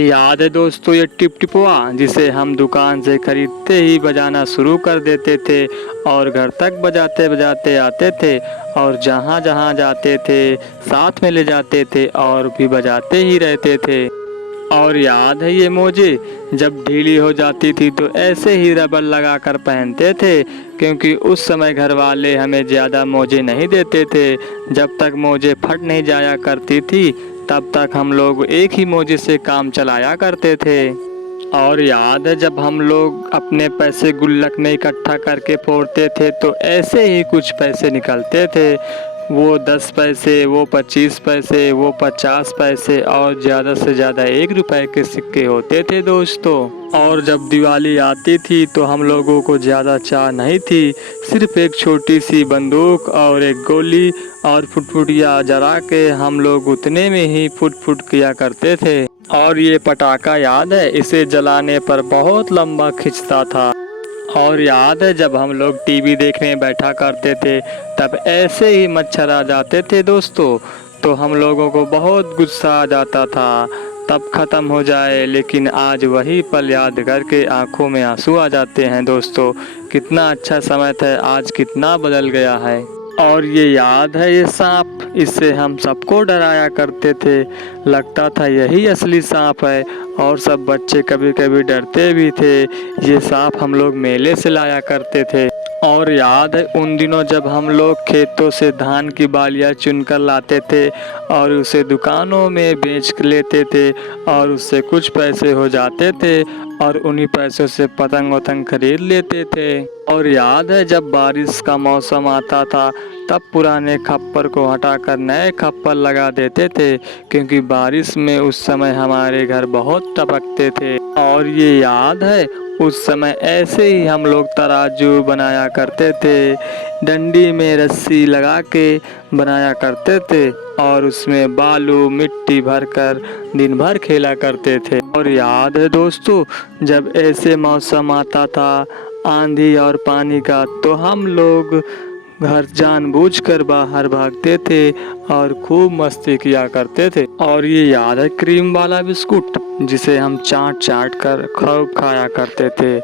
याद है दोस्तों ये टिप टिपुआ, जिसे हम दुकान से खरीदते ही बजाना शुरू कर देते थे और घर तक बजाते बजाते आते थे और जहाँ जहाँ जाते थे साथ में ले जाते थे और भी बजाते ही रहते थे। और याद है ये मोजे, जब ढीली हो जाती थी तो ऐसे ही रबर लगा कर पहनते थे, क्योंकि उस समय घर वाले हमें ज़्यादा मोजे नहीं देते थे। जब तक मोजे फट नहीं जाया करती थी तब तक हम लोग एक ही मोजे से काम चलाया करते थे। और याद है जब हम लोग अपने पैसे गुल्लक में इकट्ठा करके फोड़ते थे तो ऐसे ही कुछ पैसे निकलते थे। वो 10 पैसे, वो 25 पैसे, वो 50 पैसे और ज़्यादा से ज़्यादा 1 रुपए के सिक्के होते थे दोस्तों। और जब दिवाली आती थी तो हम लोगों को ज़्यादा चाह नहीं थी, सिर्फ एक छोटी सी बंदूक और एक गोली और फुटफुटिया जला के हम लोग उतने में ही फुट किया करते थे। और ये पटाखा याद है, इसे जलाने पर बहुत लंबा खिंचता था। और याद है जब हम लोग टीवी देखने बैठा करते थे तब ऐसे ही मच्छर आ जाते थे दोस्तों, तो हम लोगों को बहुत गुस्सा आ जाता था तब ख़त्म हो जाए, लेकिन आज वही पल याद करके आंखों में आंसू आ जाते हैं दोस्तों। कितना अच्छा समय था, आज कितना बदल गया है। और ये याद है ये सांप, इससे हम सबको डराया करते थे, लगता था यही असली सांप है और सब बच्चे कभी कभी डरते भी थे। ये सांप हम लोग मेले से लाया करते थे। और याद है उन दिनों जब हम लोग खेतों से धान की बालियाँ चुनकर लाते थे और उसे दुकानों में बेच लेते थे और उससे कुछ पैसे हो जाते थे और उन्हीं पैसों से पतंग वतंग खरीद लेते थे। और याद है जब बारिश का मौसम आता था तब पुराने खप्पर को हटाकर नए खप्पर लगा देते थे, क्योंकि बारिश में उस समय हमारे घर बहुत टपकते थे। और ये याद है उस समय ऐसे ही हम लोग तराजू बनाया करते थे, डंडी में रस्सी लगा के बनाया करते थे और उसमें बालू मिट्टी भरकर दिन भर खेला करते थे। और याद है दोस्तों जब ऐसे मौसम आता था आंधी और पानी का, तो हम लोग घर जानबूझकर बाहर भागते थे और खूब मस्ती किया करते थे। और ये याद है क्रीम वाला बिस्कुट, जिसे हम चाट चाट कर खूब खाया करते थे,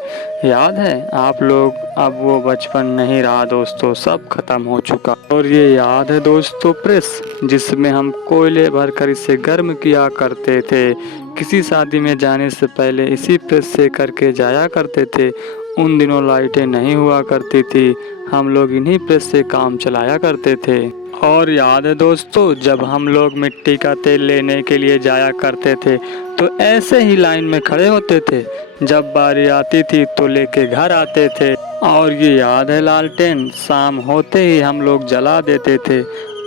याद है आप लोग? अब वो बचपन नहीं रहा दोस्तों, सब खत्म हो चुका। और ये याद है दोस्तों प्रेस, जिसमें हम कोयले भरकर इसे गर्म किया करते थे, किसी शादी में जाने से पहले इसी प्रेस से करके जाया करते थे। उन दिनों लाइटें नहीं हुआ करती थी, हम लोग इन्हीं प्रेस से काम चलाया करते थे। और याद है दोस्तों जब हम लोग मिट्टी का तेल लेने के लिए जाया करते थे तो ऐसे ही लाइन में खड़े होते थे, जब बारी आती थी तो लेके घर आते थे। और ये याद है लालटेन, शाम होते ही हम लोग जला देते थे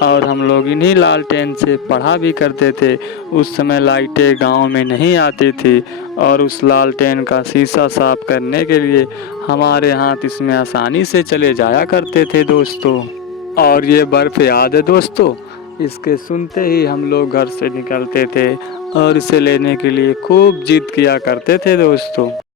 और हम लोग इन्हीं लालटेन से पढ़ा भी करते थे। उस समय लाइटें गांव में नहीं आती थी और उस लालटेन का शीशा साफ करने के लिए हमारे हाथ इसमें आसानी से चले जाया करते थे दोस्तों। और ये बर्फ़ याद है दोस्तों, इसके सुनते ही हम लोग घर से निकलते थे और इसे लेने के लिए खूब जिद किया करते थे दोस्तों।